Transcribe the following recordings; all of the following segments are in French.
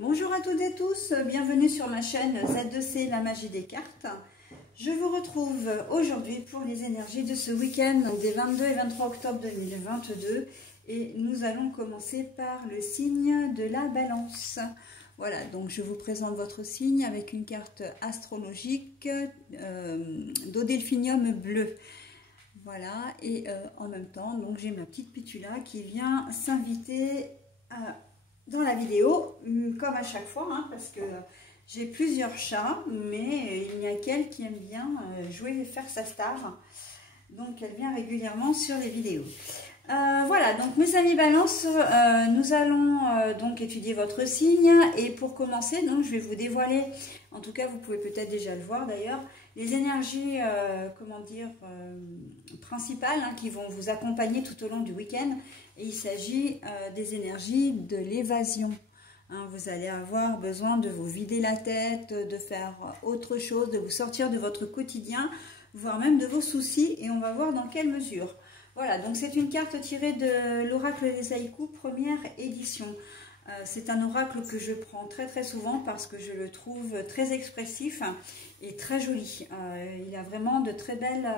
Bonjour à toutes et tous, bienvenue sur ma chaîne Z2C, la magie des cartes. Je vous retrouve aujourd'hui pour les énergies de ce week-end des 22 et 23 octobre 2022 et nous allons commencer par le signe de la balance. Voilà, donc je vous présente votre signe avec une carte astrologique d'Odelphinium bleu. Voilà, et en même temps, donc j'ai ma petite Pitula qui vient s'inviter dans la vidéo, comme à chaque fois, hein, parce que j'ai plusieurs chats, mais il n'y a qu'elle qui aime bien jouer et faire sa star. Donc elle vient régulièrement sur les vidéos. Voilà, donc mes amis Balance, nous allons donc étudier votre signe. Et pour commencer, donc je vais vous dévoiler, en tout cas vous pouvez peut-être déjà le voir d'ailleurs, les énergies, comment dire, principales hein, qui vont vous accompagner tout au long du week-end. Et il s'agit des énergies de l'évasion. Hein, vous allez avoir besoin de vous vider la tête, de faire autre chose, de vous sortir de votre quotidien, voire même de vos soucis. Et on va voir dans quelle mesure. Voilà, donc c'est une carte tirée de l'oracle des haïkus, première édition. C'est un oracle que je prends très souvent parce que je le trouve très expressif et très joli. Il a vraiment de très belles,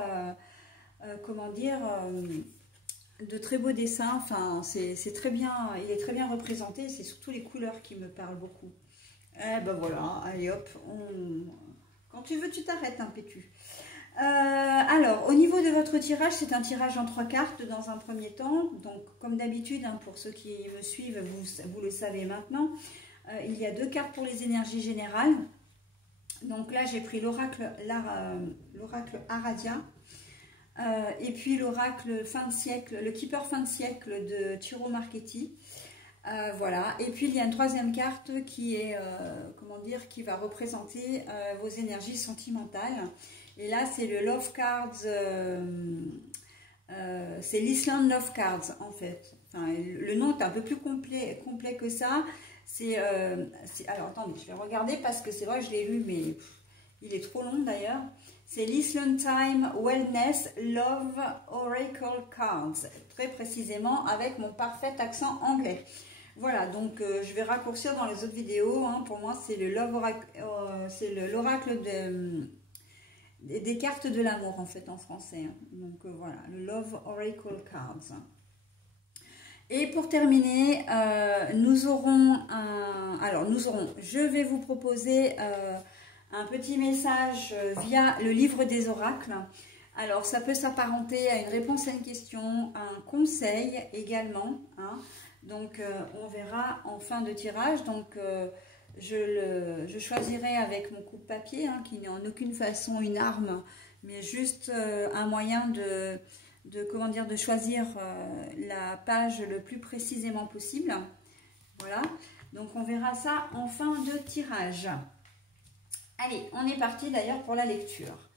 comment dire, de très beaux dessins. Enfin, c'est très bien, il est très bien représenté. C'est surtout les couleurs qui me parlent beaucoup. Eh ben voilà, allez hop, quand tu veux tu t'arrêtes, hein, Pétu. Alors, au niveau de votre tirage, c'est un tirage en 3 cartes dans un premier temps. Donc, comme d'habitude, hein, pour ceux qui me suivent, vous le savez maintenant, il y a 2 cartes pour les énergies générales. Donc là, j'ai pris l'oracle Aradia et puis l'oracle fin de siècle, le Keeper fin de siècle de Tiro Marchetti. Voilà, et puis il y a une 3e carte qui est, comment dire, qui va représenter vos énergies sentimentales. Et là, c'est le Love Cards, c'est l'Island Love Cards en fait. Enfin, le nom est un peu plus complet que ça. Alors attendez, je vais regarder parce que c'est vrai que je l'ai lu, mais il est trop long d'ailleurs. C'est l'Island Time Wellness Love Oracle Cards, très précisément avec mon parfait accent anglais. Voilà, donc je vais raccourcir dans les autres vidéos. Hein. Pour moi, c'est l'oracle des cartes de l'amour en fait en français. Hein. Donc voilà, le Love Oracle Cards. Et pour terminer, nous aurons je vais vous proposer un petit message via le livre des oracles. Alors ça peut s'apparenter à une réponse à une question, à un conseil également. Hein. Donc on verra en fin de tirage. Donc je choisirai avec mon coupe-papier, hein, qui n'est en aucune façon une arme, mais juste un moyen de choisir la page le plus précisément possible. Voilà, donc on verra ça en fin de tirage. Allez, on est parti d'ailleurs pour la lecture.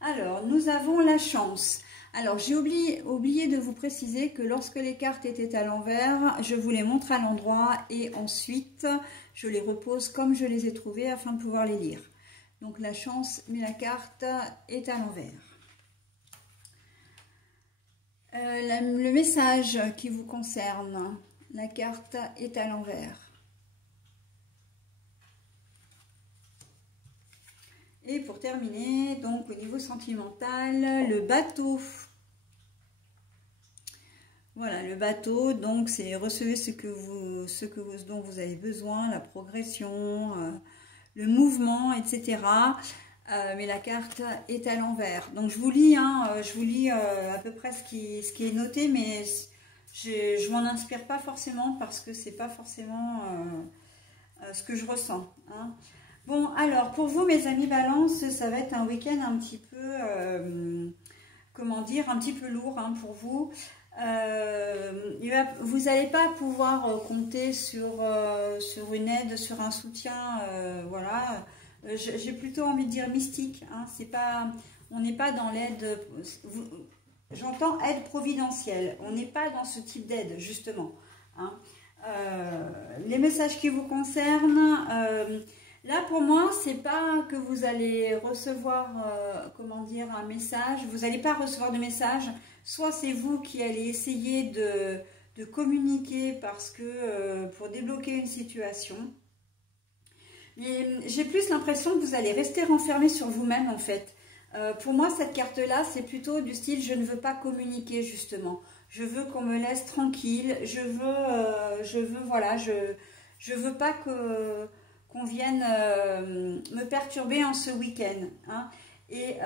Alors, nous avons la chance. Alors, j'ai oublié de vous préciser que lorsque les cartes étaient à l'envers, je vous les montre à l'endroit et ensuite, je les repose comme je les ai trouvées afin de pouvoir les lire. Donc, la chance, mais la carte est à l'envers. Le message qui vous concerne, la carte est à l'envers. Et pour terminer, donc au niveau sentimental, le bateau. Voilà, le bateau, donc c'est recevoir dont vous avez besoin, la progression, le mouvement, etc. Mais la carte est à l'envers. Donc je vous lis, hein, à peu près ce qui est noté, mais je m'en inspire pas forcément parce que c'est pas forcément ce que je ressens. Hein. Bon, alors, pour vous, mes amis Balance, ça va être un week-end un petit peu, comment dire, un petit peu lourd hein, pour vous. Vous n'allez pas pouvoir compter sur une aide, sur un soutien, voilà. J'ai plutôt envie de dire mystique. Hein, on n'est pas dans l'aide, j'entends aide providentielle. On n'est pas dans ce type d'aide, justement. Hein. Les messages qui vous concernent... Là, pour moi, c'est pas que vous allez recevoir, comment dire, un message. Vous n'allez pas recevoir de message. Soit c'est vous qui allez essayer de communiquer parce que pour débloquer une situation. Mais j'ai plus l'impression que vous allez rester renfermé sur vous-même en fait. Pour moi, cette carte-là, c'est plutôt du style je ne veux pas communiquer justement. Je veux qu'on me laisse tranquille. Je veux, voilà, je veux pas qu'on vienne me perturber en ce week-end. Hein. Et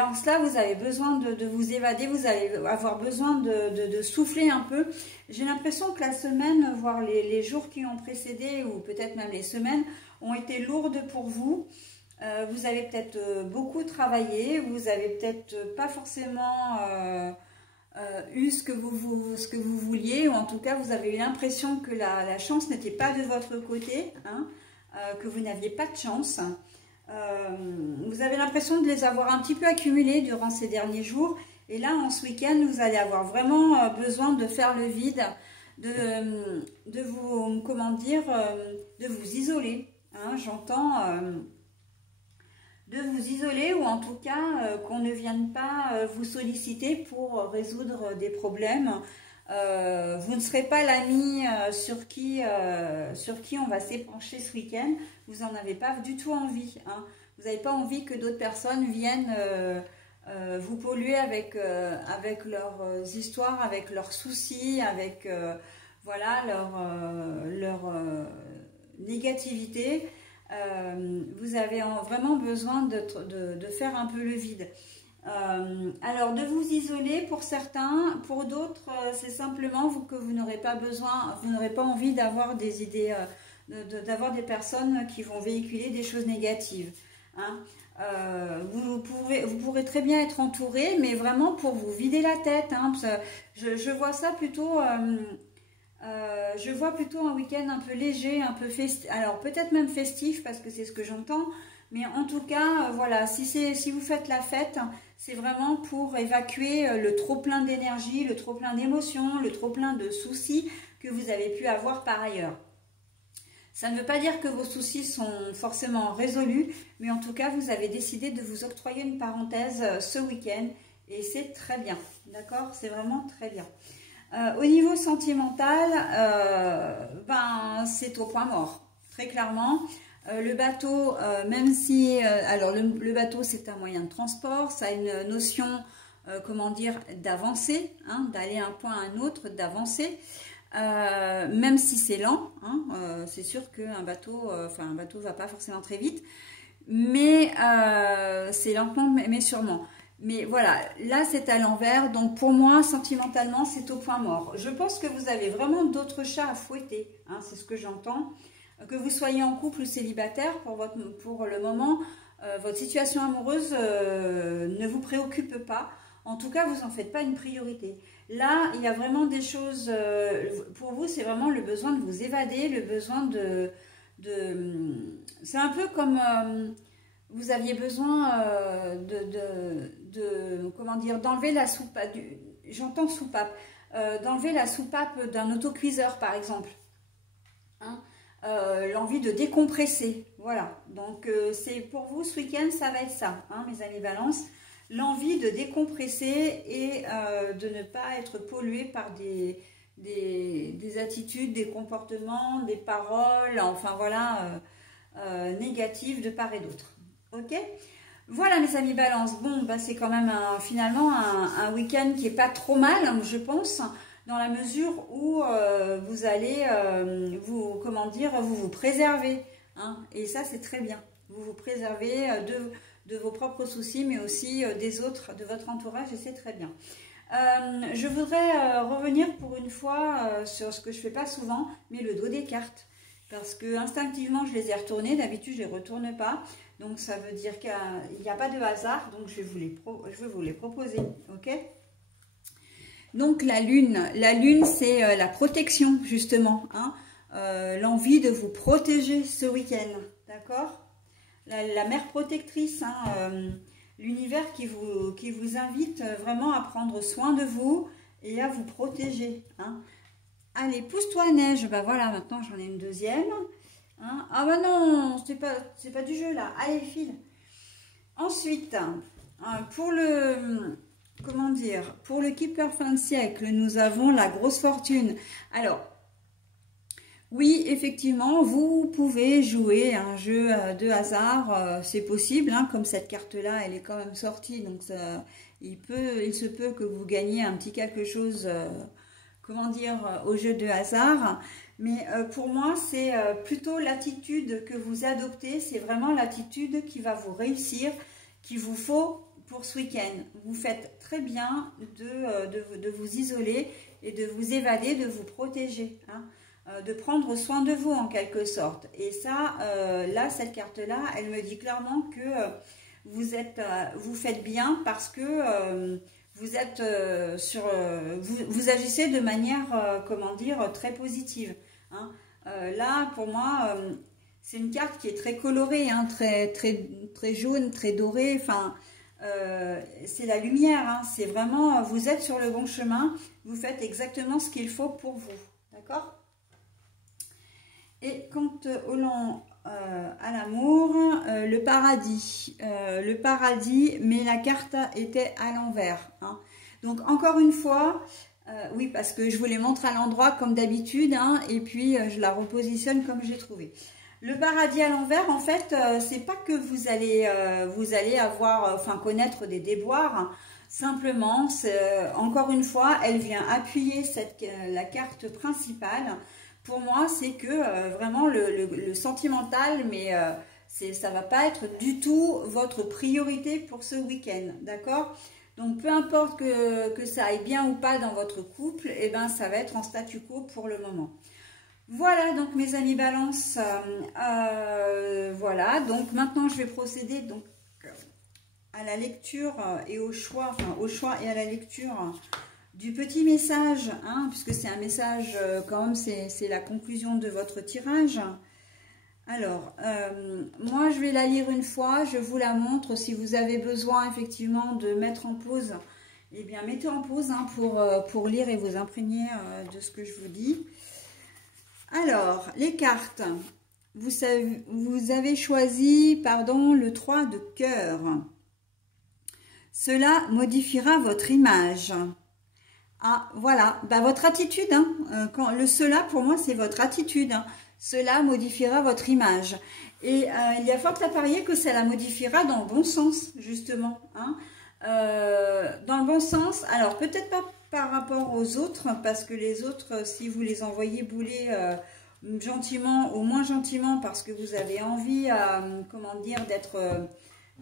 en cela, vous avez besoin de vous évader. Vous allez avoir besoin de souffler un peu. J'ai l'impression que la semaine, voire les jours qui ont précédé, ou peut-être même les semaines, ont été lourdes pour vous. Vous avez peut-être beaucoup travaillé, vous avez peut-être pas forcément eu ce que vous vouliez, ou en tout cas vous avez eu l'impression que la chance n'était pas de votre côté, hein, que vous n'aviez pas de chance. Vous avez l'impression de les avoir un petit peu accumulés durant ces derniers jours, et là en ce week-end vous allez avoir vraiment besoin de faire le vide, de vous, comment dire, de vous isoler, hein, j'entends... de vous isoler, ou en tout cas qu'on ne vienne pas vous solliciter pour résoudre des problèmes. Vous ne serez pas l'ami sur qui on va s'épancher ce week-end. Vous n'en avez pas du tout envie. Hein. Vous n'avez pas envie que d'autres personnes viennent vous polluer avec leurs histoires, avec leurs soucis, avec voilà, leur négativité. Vous avez vraiment besoin de faire un peu le vide. Alors, de vous isoler pour certains, pour d'autres, c'est simplement que vous n'aurez pas besoin, vous n'aurez pas envie d'avoir des idées, d'avoir des personnes qui vont véhiculer des choses négatives. Hein. Vous pourrez très bien être entouré, mais vraiment pour vous vider la tête. Hein, je vois ça plutôt... je vois plutôt un week-end un peu léger, un peu festif, alors peut-être même festif parce que c'est ce que j'entends, mais en tout cas, voilà, si vous faites la fête, c'est vraiment pour évacuer le trop-plein d'énergie, le trop-plein d'émotions, le trop-plein de soucis que vous avez pu avoir par ailleurs. Ça ne veut pas dire que vos soucis sont forcément résolus, mais en tout cas, vous avez décidé de vous octroyer une parenthèse ce week-end et c'est très bien, d'accord? C'est vraiment très bien. Au niveau sentimental, ben, c'est au point mort, très clairement. Le bateau, même si... alors, le bateau, c'est un moyen de transport, ça a une notion, comment dire, d'avancer, hein, d'aller d'un point à un autre, d'avancer. Même si c'est lent, hein, c'est sûr qu'un bateau, un bateau ne va pas forcément très vite, mais c'est lentement, mais sûrement. Mais voilà, là c'est à l'envers, donc pour moi, sentimentalement, c'est au point mort. Je pense que vous avez vraiment d'autres chats à fouetter, hein, c'est ce que j'entends. Que vous soyez en couple ou célibataire, pour le moment, votre situation amoureuse ne vous préoccupe pas. En tout cas, vous n'en faites pas une priorité. Là, il y a vraiment des choses, pour vous, c'est vraiment le besoin de vous évader, le besoin c'est un peu comme... vous aviez besoin comment dire, d'enlever la soupape, j'entends soupape, d'enlever la soupape d'un autocuiseur par exemple, hein, l'envie de décompresser, voilà, donc c'est pour vous ce week-end, ça va être ça, hein, mes amis Balance, l'envie de décompresser et de ne pas être pollué par des attitudes, des comportements, des paroles, enfin voilà, négatives de part et d'autre. Ok, voilà mes amis Balance. Bon, bah, c'est quand même finalement un week-end qui est pas trop mal, je pense, dans la mesure où vous allez comment dire, vous préservez, hein, et ça c'est très bien. Vous vous préservez de vos propres soucis, mais aussi des autres, de votre entourage, et c'est très bien. Je voudrais revenir pour une fois sur ce que je fais pas souvent, mais le dos des cartes. Parce que instinctivement je les ai retournées, d'habitude je ne les retourne pas. Donc ça veut dire qu'il n'y a pas de hasard, donc je vais vous les proposer, ok? Donc la lune c'est la protection justement, hein, l'envie de vous protéger ce week-end, d'accord? La mère protectrice, hein, l'univers qui vous invite vraiment à prendre soin de vous et à vous protéger, hein. Allez, pousse-toi neige, bah voilà, maintenant j'en ai une deuxième. Hein, ah bah non, c'est pas du jeu là. Allez, file. Ensuite, pour le, comment dire, pour le Keeper fin de siècle, nous avons la grosse fortune. Alors, Oui, effectivement, vous pouvez jouer un jeu de hasard, c'est possible, hein, comme cette carte-là, elle est quand même sortie, donc ça, il se peut que vous gagniez un petit quelque chose, comment dire, au jeu de hasard. Mais pour moi, c'est plutôt l'attitude que vous adoptez, c'est vraiment l'attitude qui va vous réussir, qu'il vous faut pour ce week-end. Vous faites très bien de vous isoler et de vous évader, de vous protéger, hein. De prendre soin de vous en quelque sorte. Et ça, là, cette carte-là, elle me dit clairement que vous faites bien parce que vous êtes vous agissez de manière, comment dire, très positive, hein. Là, pour moi, c'est une carte qui est très colorée, hein, très jaune, très dorée. Enfin, c'est la lumière, hein. C'est vraiment, vous êtes sur le bon chemin. Vous faites exactement ce qu'il faut pour vous, d'accord? Et quant à l'amour, le paradis, mais la carte était à l'envers, hein. Donc encore une fois, oui, parce que je vous les montre à l'endroit comme d'habitude, hein, et puis je la repositionne comme j'ai trouvé. Le paradis à l'envers, en fait, c'est pas que vous allez avoir, enfin connaître des déboires, hein. Simplement, encore une fois, elle vient appuyer la carte principale. Pour moi, c'est que vraiment le sentimental, mais ça va pas être du tout votre priorité pour ce week-end, d'accord? Donc, peu importe que ça aille bien ou pas dans votre couple, eh ben, ça va être en statu quo pour le moment. Voilà, donc mes amis Balance, voilà, donc maintenant je vais procéder donc à la lecture et au choix, enfin au choix et à la lecture du petit message, hein, puisque c'est un message, quand même, c'est la conclusion de votre tirage. Alors, moi, je vais la lire une fois, je vous la montre. Si vous avez besoin, effectivement, de mettre en pause, eh bien, mettez en pause, hein, pour lire et vous imprégner de ce que je vous dis. Alors, les cartes. Vous avez choisi, pardon, le 3 de cœur. Cela modifiera votre image. Ah, voilà, bah, votre attitude, hein. Cela, pour moi, c'est votre attitude, hein. Cela modifiera votre image. Et il y a fort à parier que ça la modifiera dans le bon sens, justement, hein. Dans le bon sens, alors peut-être pas par rapport aux autres, parce que les autres, si vous les envoyez bouler gentiment ou moins gentiment, parce que vous avez envie, comment dire, de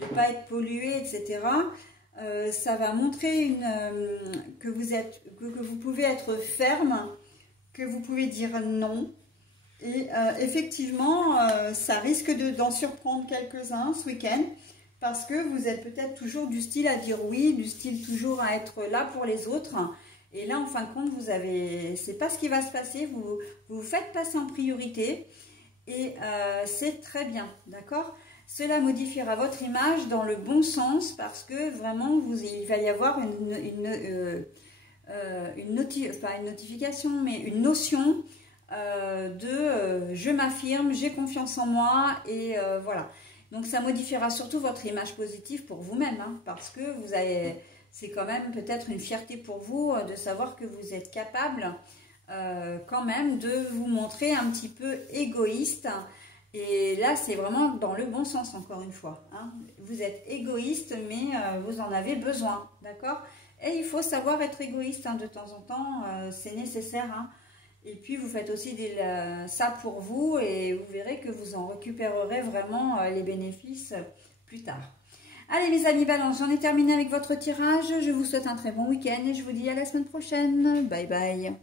ne pas être pollué, etc., ça va montrer que vous pouvez être ferme, que vous pouvez dire non. Et effectivement, ça risque d'en surprendre quelques-uns ce week-end, parce que vous êtes peut-être toujours du style à dire oui, du style toujours à être là pour les autres. Et là, en fin de compte, c'est pas ce qui va se passer. Vous vous faites passer en priorité et c'est très bien, d'accord? Cela modifiera votre image dans le bon sens, parce que vraiment, il va y avoir pas une notification, mais une notion je m'affirme, j'ai confiance en moi, et voilà. Donc ça modifiera surtout votre image positive pour vous-même, hein, parce que c'est quand même peut-être une fierté pour vous de savoir que vous êtes capable quand même de vous montrer un petit peu égoïste. Et là, c'est vraiment dans le bon sens, encore une fois, hein. Vous êtes égoïste, mais vous en avez besoin, d'accord? Et il faut savoir être égoïste, hein, de temps en temps, c'est nécessaire, hein. Et puis, vous faites aussi ça pour vous, et vous verrez que vous en récupérerez vraiment les bénéfices plus tard. Allez, mes amis Balance, j'en ai terminé avec votre tirage. Je vous souhaite un très bon week-end et je vous dis à la semaine prochaine. Bye bye.